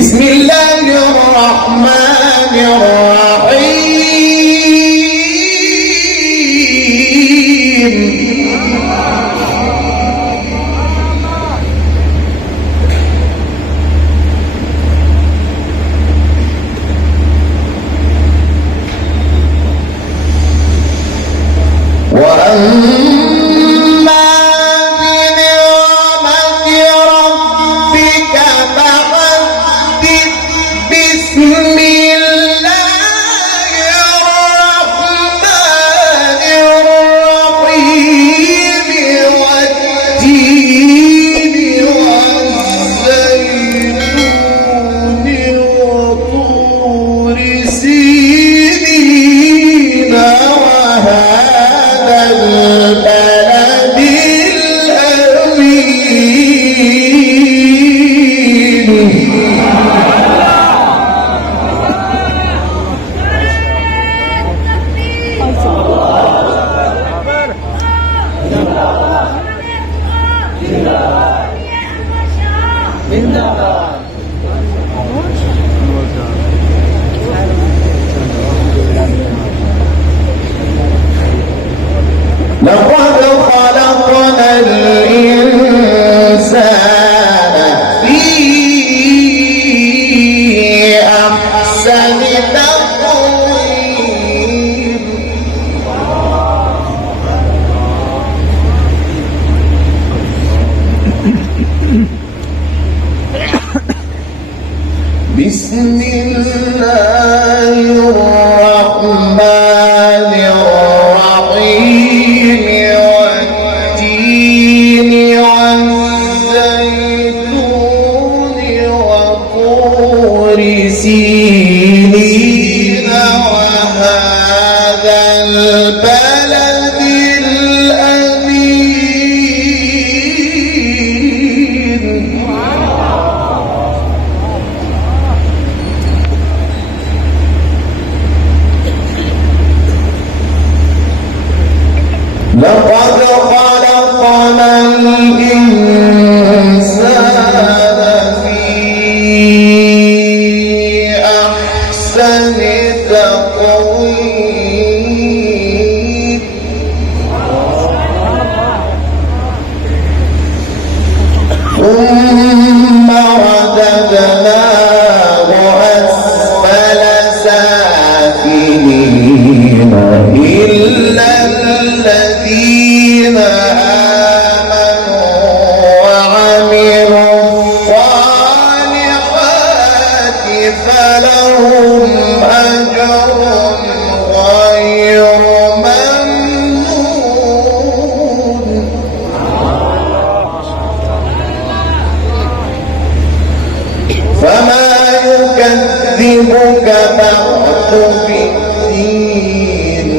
بسم الله الرحمن الرحيم لقد خلقنا الإنسان في أحسن تقويم بسم الله الرحمن الرحيم والتين والزيتون وطور سينين وهذا البلد الأمين لقد خلقنا الإنسان في أحسن تقويم ثم رددناه أسفل سافلين إلا الذين آمنوا وعملوا الصالحات فلهم أجر غير ممنون فما يكذبك بعد بالدين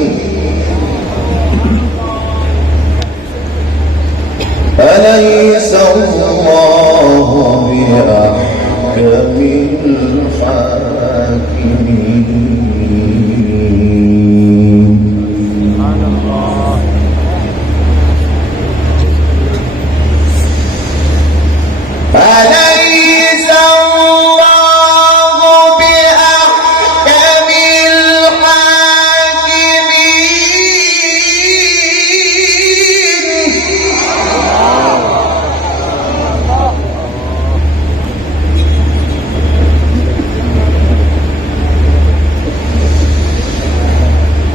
أليس الله بأحكم الحاكمين أليس الله بأحكم الحاكمين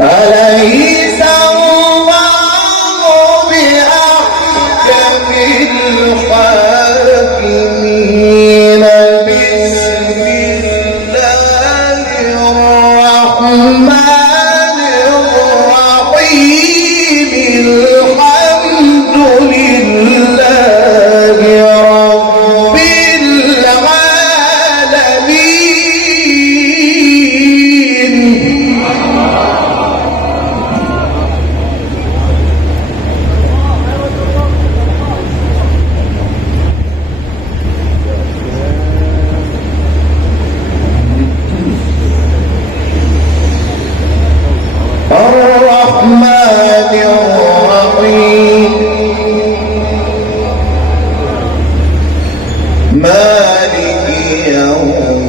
أليس الله بأحكم الحاكمين بسم الله الرحمن الرحيم الحمد لله رب العالمين الرحمن الرحيم مالك يوم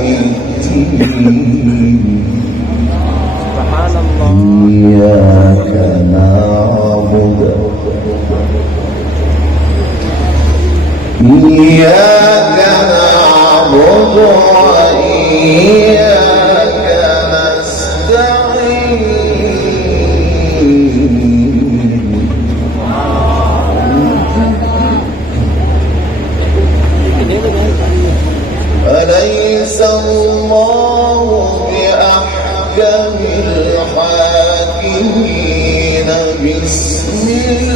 سبحان الله. إياك نعبد إياك نعبد وإياك نستعين أليس الله بأحكم الحاكمين بسم الله